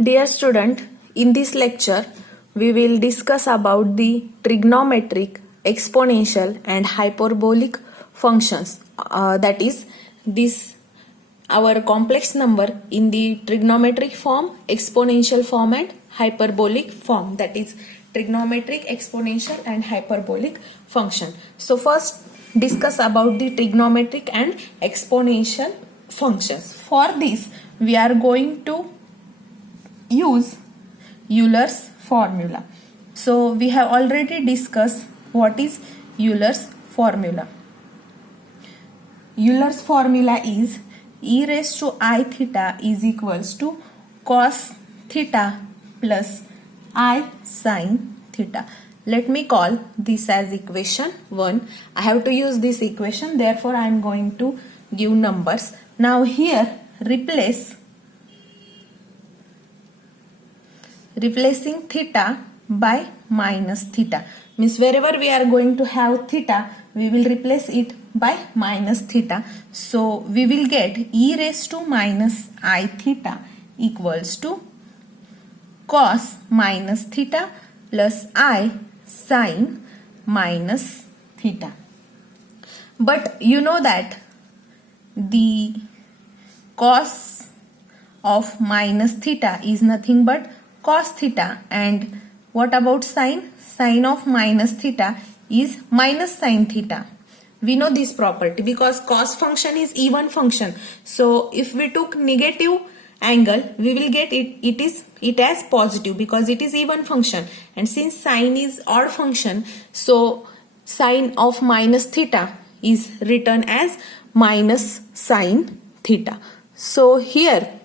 Dear student, in this lecture, we will discuss about the trigonometric, exponential and hyperbolic functions. That is, this our complex number in the trigonometric form, exponential form and hyperbolic form. That is trigonometric, exponential and hyperbolic function. So first discuss about the trigonometric and exponential functions. For this, we are going to use Euler's formula. So we have already discussed what is Euler's formula. Euler's formula is e raised to I theta is equals to cos theta plus I sin theta. Let me call this as equation 1. I have to use this equation, therefore I am going to give numbers. Now here replacing theta by minus theta, means wherever we are going to have theta, we will replace it by minus theta. So we will get e raised to minus I theta equals to cos minus theta plus I sin minus theta. But you know that the cos of minus theta is nothing but cos theta, and what about sine? Sine of minus theta is minus sine theta. We know this property because cos function is even function. So if we took negative angle, we will get it as positive because it is even function. And since sine is odd function, so sine of minus theta is written as minus sine theta. So here,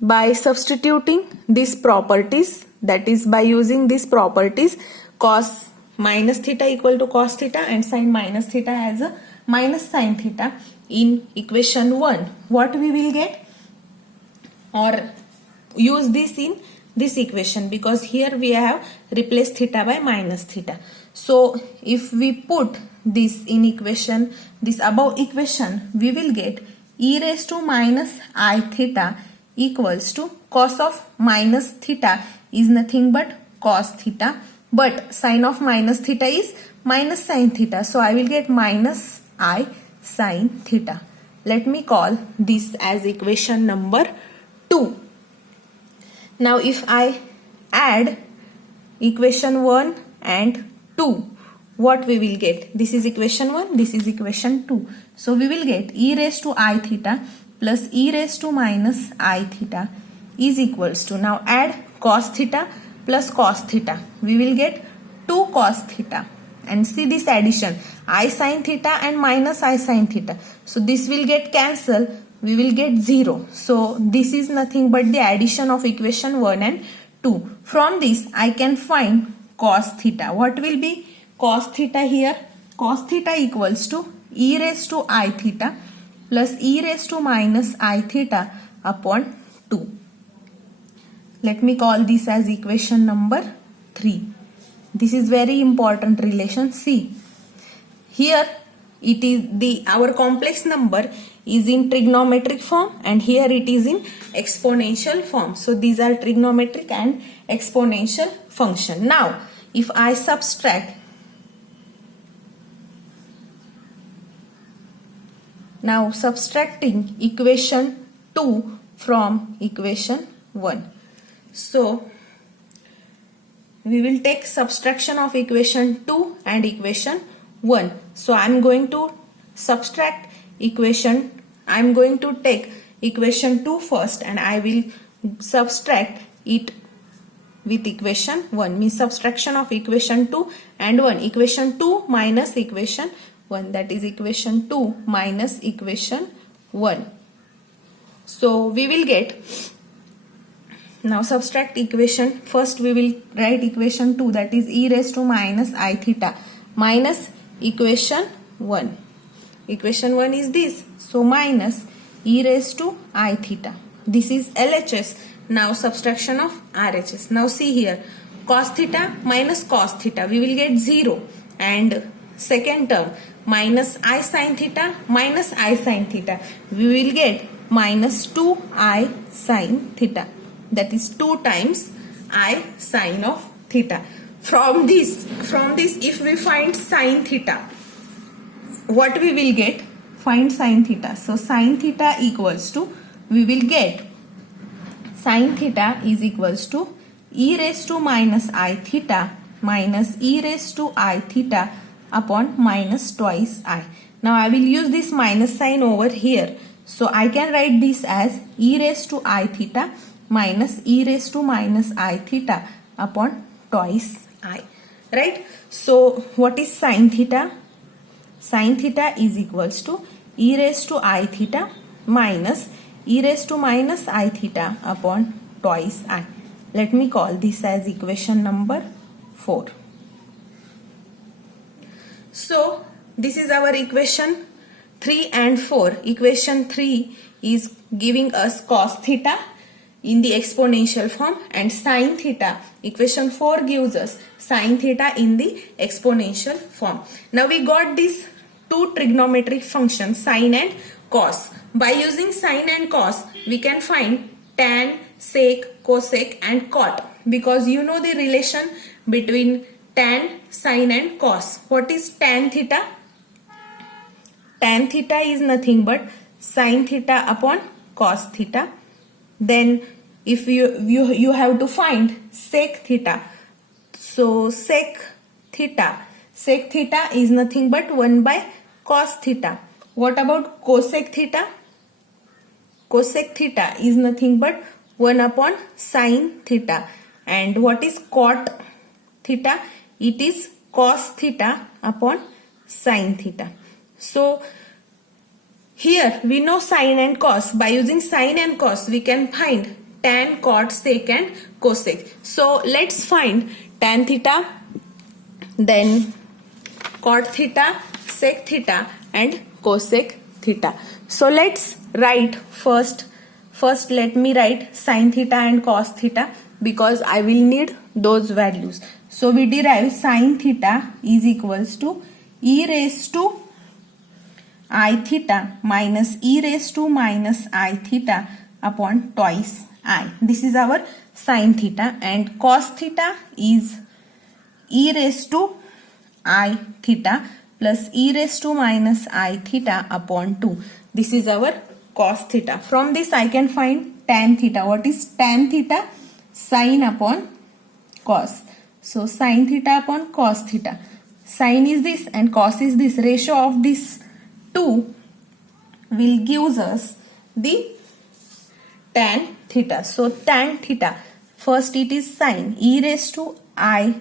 by substituting these properties, that is by using these properties, cos minus theta equal to cos theta and sin minus theta as a minus sin theta in equation 1, what we will get? Or use this in this equation, because here we have replaced theta by minus theta. So if we put this in equation, this above equation, we will get e raised to minus I theta equals to cos of minus theta is nothing but cos theta, but sin of minus theta is minus sin theta. So I will get minus I sin theta. Let me call this as equation number 2. Now if I add equation 1 and 2, what we will get? This is equation 1, this is equation 2. So we will get e raised to I theta plus e raised to minus I theta is equals to, now add cos theta plus cos theta, we will get 2 cos theta, and see this addition, I sin theta and minus I sin theta, so this will get cancelled, we will get 0. So this is nothing but the addition of equation 1 and 2. From this I can find cos theta. What will be cos theta here? Cos theta equals to e raised to I theta plus e raised to minus I theta upon 2. Let me call this as equation number 3. This is very important relation. See, here it is our complex number is in trigonometric form and here it is in exponential form. So these are trigonometric and exponential function. Now if I subtracting equation 2 from equation 1. So we will take subtraction of equation 2 and equation 1. So I am going to subtract equation, I am going to take equation 2 first and I will subtract it with equation 1, means subtraction of equation 2 and 1. Equation 2 minus equation 1, that is equation 2 minus equation 1. So we will get, now subtract equation, first we will write equation 2, that is e raised to minus I theta minus equation 1. Equation 1 is this, so minus e raised to I theta. This is LHS. Now subtraction of RHS. Now see here, cos theta minus cos theta, we will get 0, and second term minus I sin theta minus I sin theta, we will get minus 2I sin theta. that is 2 times I sine of theta. From this if we find sine theta, what we will get? Find sine theta. So sine theta equals to, we will get sine theta is equals to e raised to minus I theta minus e raised to I theta upon minus twice I. Now I will use this minus sign over here. So I can write this as e raised to I theta minus e raised to minus I theta upon twice I. Right? So what is sine theta? Sine theta is equals to e raised to I theta minus e raised to minus I theta upon twice I. Let me call this as equation number 4. So this is our equation 3 and 4. Equation 3 is giving us cos theta in the exponential form and sine theta. Equation 4 gives us sine theta in the exponential form. Now we got these two trigonometric functions, sine and cos. By using sine and cos, we can find tan, sec, cosec and cot, because you know the relation between tan, sine and cos. What is tan theta? Tan theta is nothing but sine theta upon cos theta. Then if you have to find sec theta. So sec theta is nothing but 1 by cos theta. What about cosec theta? Cosec theta is nothing but 1 upon sine theta. And what is cot theta? It is cos theta upon sine theta. So here we know sine and cos. By using sine and cos, we can find tan, cot, sec and cosec. So let's find tan theta, then cot theta, sec theta and cosec theta. So let's write first let me write sine theta and cos theta, because I will need those values. So we derive sine theta is equals to e raised to I theta minus e raised to minus I theta upon twice I. This is our sine theta. And cos theta is e raised to I theta plus e raised to minus I theta upon 2. This is our cos theta. From this I can find tan theta. What is tan theta? Sine upon cos. So sine theta upon cos theta. Sine is this and cos is this. Ratio of this 2 will gives us the tan theta. So tan theta, first it is sine e raised to I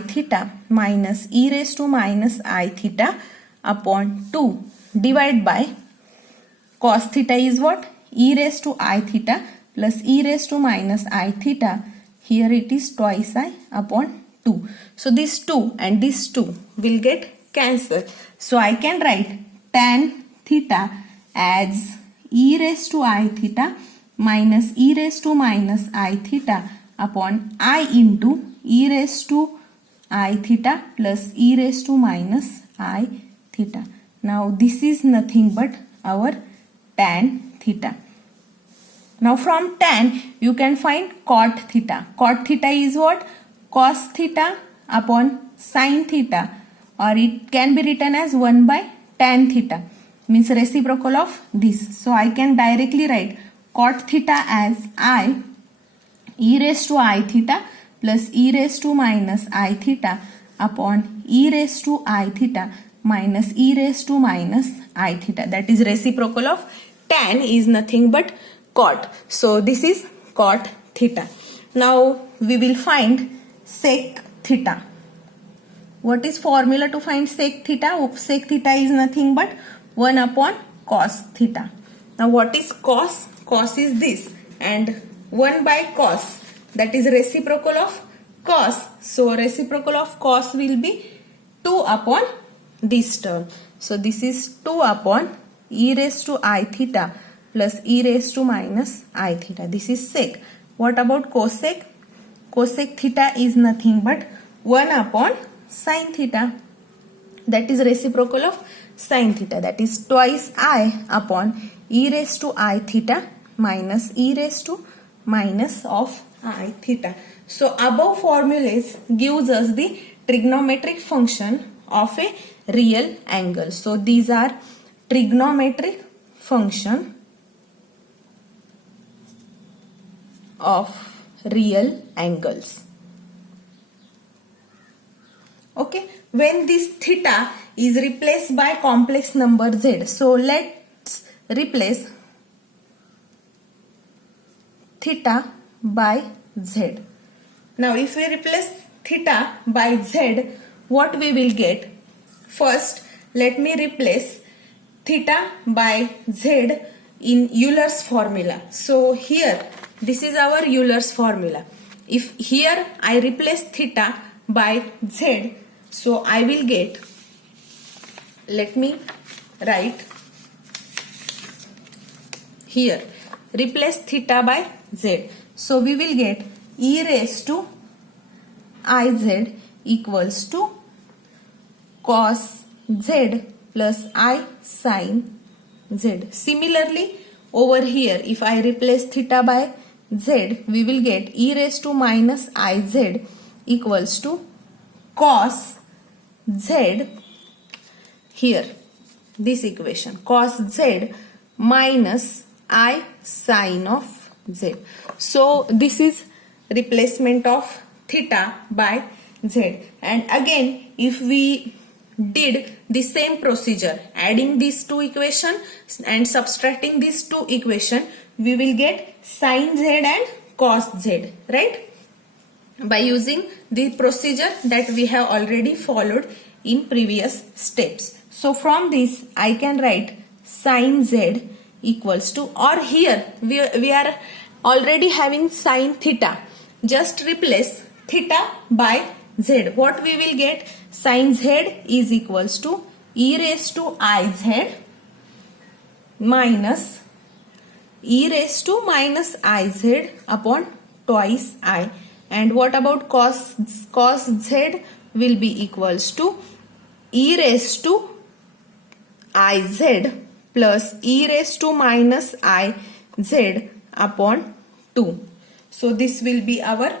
theta minus e raised to minus I theta upon 2 divided by cos theta is what? E raised to I theta plus e raised to minus I theta. Here it is twice I upon 2. So this 2 and this 2 will get cancelled. So I can write tan theta as e raised to I theta minus e raised to minus I theta upon I into e raised to I theta plus e raised to minus I theta. Now this is nothing but our tan theta. Now from tan you can find cot theta. Cot theta is what? Cos theta upon sine theta, or it can be written as 1 by tan theta, means reciprocal of this. So I can directly write cot theta as I e raised to I theta plus e raised to minus I theta upon e raised to I theta minus e raised to minus I theta. That is reciprocal of tan is nothing but cot. So this is cot theta. Now we will find sec theta. What is formula to find sec theta? Sec theta is nothing but 1 upon cos theta. Now what is cos? Cos is this and 1 by cos, that is reciprocal of cos. So reciprocal of cos will be 2 upon this term. So this is 2 upon e raised to I theta plus e raised to minus I theta. This is sec. What about cosec? Cosec theta is nothing but 1 upon sine theta. That is reciprocal of sine theta. That is twice I upon e raised to I theta minus e raised to minus of I theta. So above formulas gives us the trigonometric function of a real angle. So these are trigonometric function of real angles. Okay, when this theta is replaced by complex number z, so let's replace theta by z. Now if we replace theta by z, what we will get? First, let me replace theta by z in Euler's formula. So here, this is our Euler's formula. If here I replace theta by z, so I will get, let me write here, replace theta by z. So we will get e raised to iz equals to cos z plus I sin z. Similarly, over here, if I replace theta by z, we will get e raised to minus iz equals to cos z, here this equation, cos z minus I sin of z. So this is replacement of theta by z. And again, if we did the same procedure, adding these two equations and subtracting these two equations, we will get sin z and cos z, right? By using the procedure that we have already followed in previous steps. So from this I can write sin z equals to, or here we are already having sin theta. Just replace theta by z. What we will get? Sin z is equals to e raised to iz minus e raised to minus iz upon twice I. And what about cos z will be equals to e raised to iz plus e raised to minus iz upon 2. So this will be our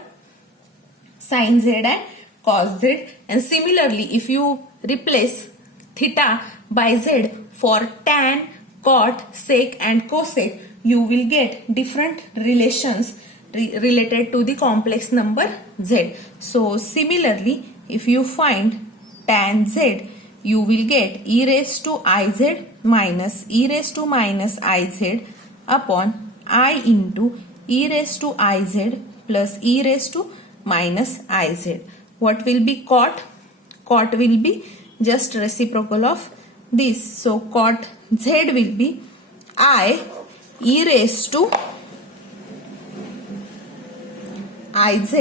sin z and cos z. And similarly, if you replace theta by z for tan, cot, sec and cosec, you will get different relations related to the complex number z. So similarly, if you find tan z, you will get e raised to iz minus e raised to minus iz upon I into e raised to iz plus e raised to minus iz. What will be cot? Cot will be just reciprocal of this. So cot z will be I e raised to iz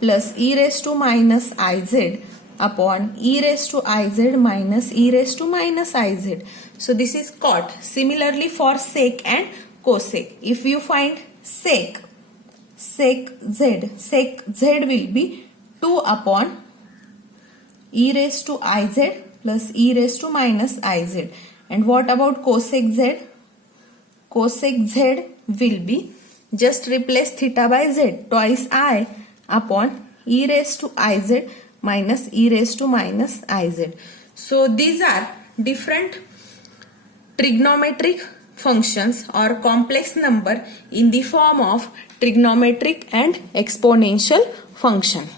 plus e raised to minus iz upon e raised to iz minus e raised to minus iz. So this is cot. Similarly for sec and cosec, if you find sec z will be 2 upon e raised to iz plus e raised to minus iz. And what about cosec z? Cosec z will be, just replace theta by z, twice I upon e raised to iz minus e raised to minus iz. So these are different trigonometric functions or complex number in the form of trigonometric and exponential function.